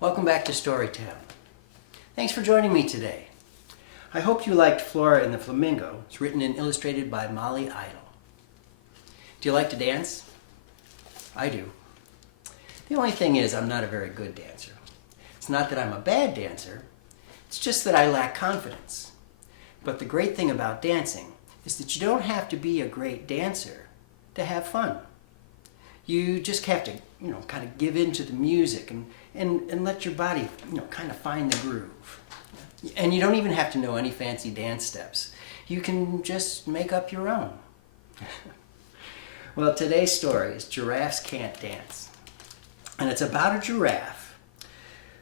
Welcome back to Storytown. Thanks for joining me today. I hope you liked Flora and the Flamingo. It's written and illustrated by Molly Idle. Do you like to dance? I do. The only thing is I'm not a very good dancer. It's not that I'm a bad dancer, it's just that I lack confidence. But the great thing about dancing is that you don't have to be a great dancer to have fun. You just have to, kind of give in to the music and let your body, kind of find the groove. And you don't even have to know any fancy dance steps. You can just make up your own. Well, today's story is Giraffes Can't Dance. And it's about a giraffe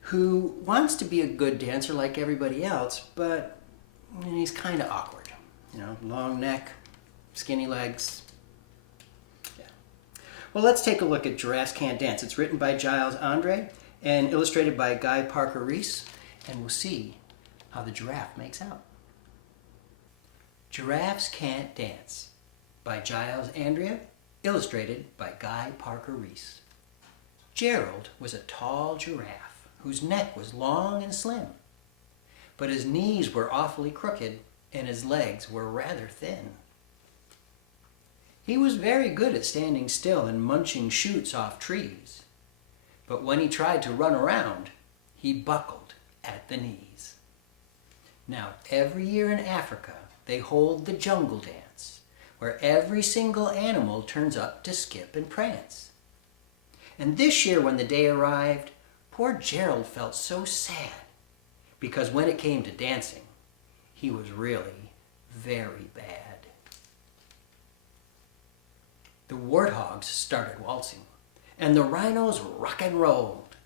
who wants to be a good dancer like everybody else, but he's kind of awkward. Long neck, skinny legs. Well, let's take a look at Giraffes Can't Dance. It's written by Giles Andreae and illustrated by Parker-Rees, and we'll see how the giraffe makes out. Giraffes Can't Dance by Giles Andreae, illustrated by Parker-Rees. Gerald was a tall giraffe whose neck was long and slim, but his knees were awfully crooked and his legs were rather thin. He was very good at standing still and munching shoots off trees, but when he tried to run around, he buckled at the knees. Now, every year in Africa, they hold the jungle dance, where every single animal turns up to skip and prance. And this year, when the day arrived, poor Gerald felt so sad, because when it came to dancing, he was really very bad. The warthogs started waltzing, and the rhinos rock and rolled.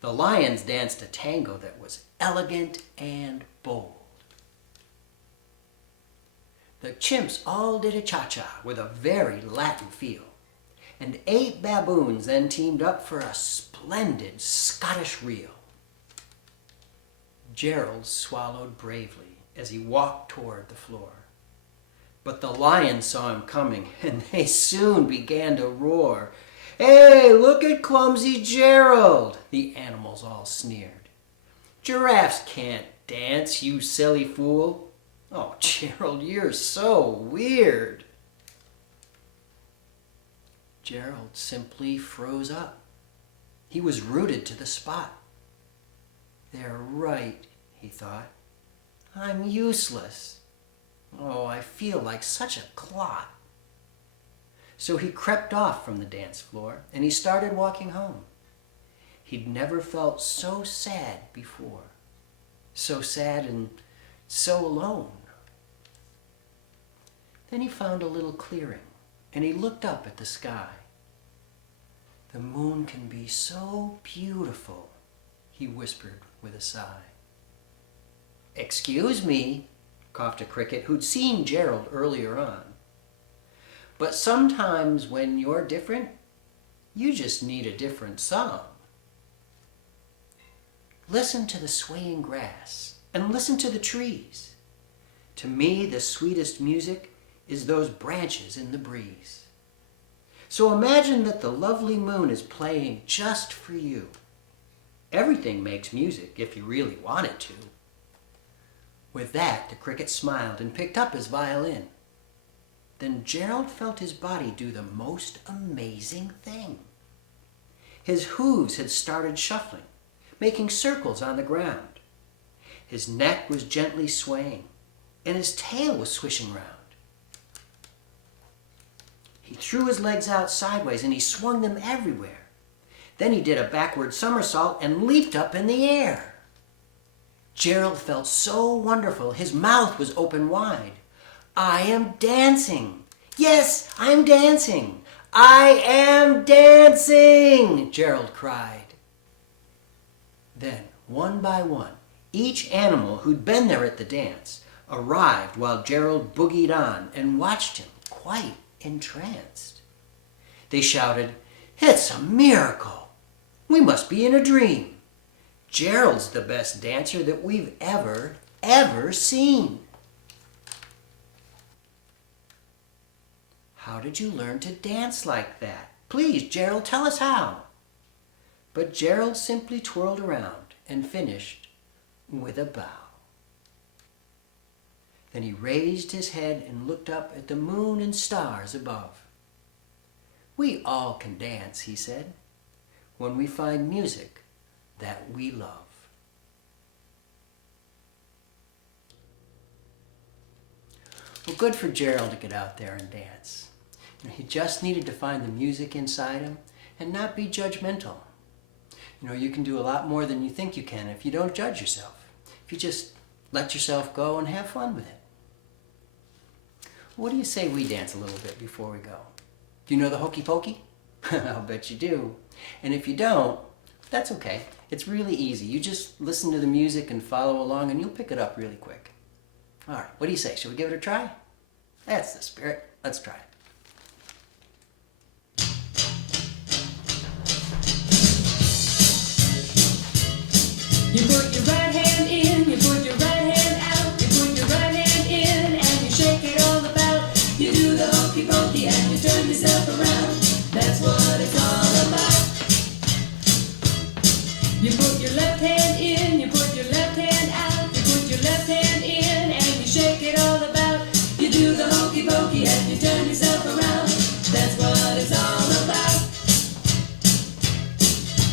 The lions danced a tango that was elegant and bold. The chimps all did a cha-cha with a very Latin feel, and 8 baboons then teamed up for a splendid Scottish reel. Gerald swallowed bravely as he walked toward the floor. But the lions saw him coming, and they soon began to roar. "Hey, look at clumsy Gerald!" the animals all sneered. "Giraffes can't dance, you silly fool." "Oh, Gerald, you're so weird." Gerald simply froze up. He was rooted to the spot. "They're right," he thought. "I'm useless. Oh, I feel like such a clot." So he crept off from the dance floor and he started walking home. He'd never felt so sad before. So sad and so alone. Then he found a little clearing and he looked up at the sky. "The moon can be so beautiful," he whispered with a sigh. "Excuse me," coughed a cricket who'd seen Gerald earlier on. "But sometimes when you're different, you just need a different song. Listen to the swaying grass and listen to the trees. To me, the sweetest music is those branches in the breeze. So imagine that the lovely moon is playing just for you. Everything makes music if you really want it to." With that, the cricket smiled and picked up his violin. Then Gerald felt his body do the most amazing thing. His hooves had started shuffling, making circles on the ground. His neck was gently swaying, and his tail was swishing round. He threw his legs out sideways, and he swung them everywhere. Then he did a backward somersault and leaped up in the air. Gerald felt so wonderful, his mouth was open wide. "I am dancing! Yes, I am dancing! I am dancing!" Gerald cried. Then, one by one, each animal who'd been there at the dance arrived while Gerald boogied on and watched him quite entranced. They shouted, "It's a miracle! We must be in a dream! Gerald's the best dancer that we've ever seen." "How did you learn to dance like that? Please, Gerald, tell us how." But Gerald simply twirled around and finished with a bow. Then he raised his head and looked up at the moon and stars above. "We all can dance," he said, "when we find music that we love." Well, good for Gerald to get out there and dance. He just needed to find the music inside him and not be judgmental. You can do a lot more than you think you can if you don't judge yourself. If you just let yourself go and have fun with it. What do you say we dance a little bit before we go? Do you know the hokey pokey? I'll bet you do. And if you don't, that's okay. It's really easy. You just listen to the music and follow along and you'll pick it up really quick. All right, what do you say? Shall we give it a try? That's the spirit. Let's try it. You put your right hand in, you put your right hand out, you put your right hand in and you shake it all about. You do the hokey pokey and you turn yourself around. That's what it's all about. You put your left hand in, you put your left hand out, you put your left hand in and you shake it all about. You do the hokey pokey and you turn yourself around. That's what it's all about.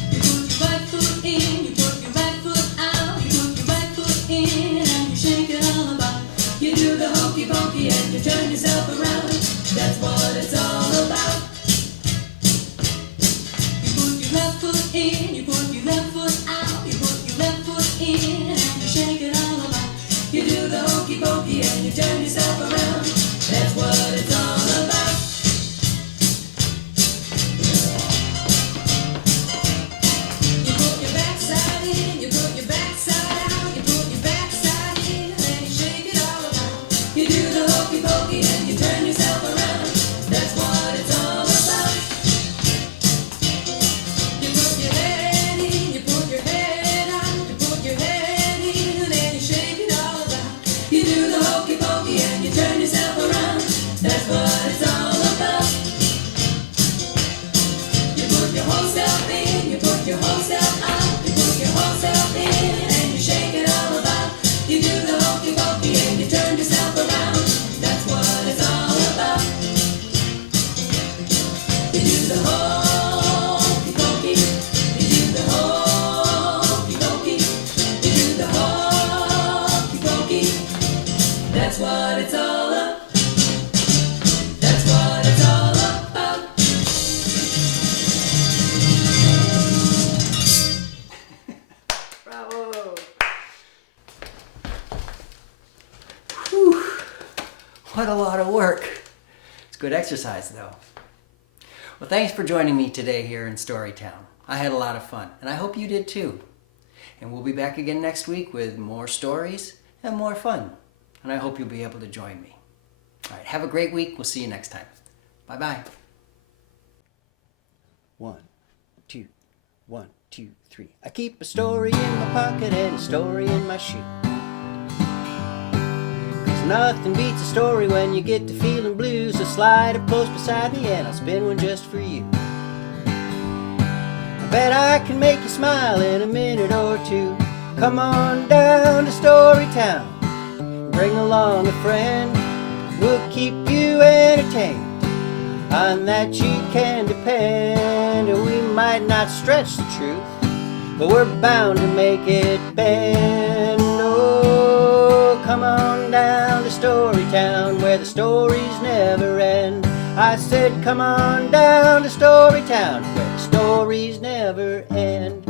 You put your right foot in, you put your right foot out, you put your right foot in and you shake it all about. You do the hokey pokey and you turn yourself around. That's what it's all about. You put your left foot in, you put your left foot out, you put your left foot in and you shake it all about. You do the hokey pokey and you turn yourself around. That's what it's all about. You put your backside in, you put your backside out, you put your backside in and you shake it all about. You do the hokey pokey and you turn yourself around. That's what it's all about. You put your head in, you put your head out, you put your head in and then you shake it all about. You do the hokey pokey and you turn yourself around. That's what it's all about. You put your whole self in, you put your whole self out, you put your whole self in and you shake it all about. You do the hokey pokey and you turn yourself around. That's what it's all about. You do the hokey pokey, you do the hokey pokey, you do the hokey pokey. That's what it's all about. That's what it's all about. Bravo! Whew. What a lot of work. It's good exercise, though. Well, thanks for joining me today here in Storytown. I had a lot of fun, and I hope you did too. And we'll be back again next week with more stories and more fun. And I hope you'll be able to join me. All right, have a great week. We'll see you next time. Bye-bye. 1, 2, 1, 2, 3. I keep a story in my pocket and a story in my shoe. 'Cause nothing beats a story when you get to feeling blue. So slide up close beside me and I'll spin one just for you. I bet I can make you smile in a minute or two. Come on down to Storytown. Bring along a friend. We'll keep you entertained. On that you can depend. We might not stretch the truth, but we're bound to make it bend. Oh, come on down to Storytown, where the stories never end. I said come on down to Storytown, where the stories never end.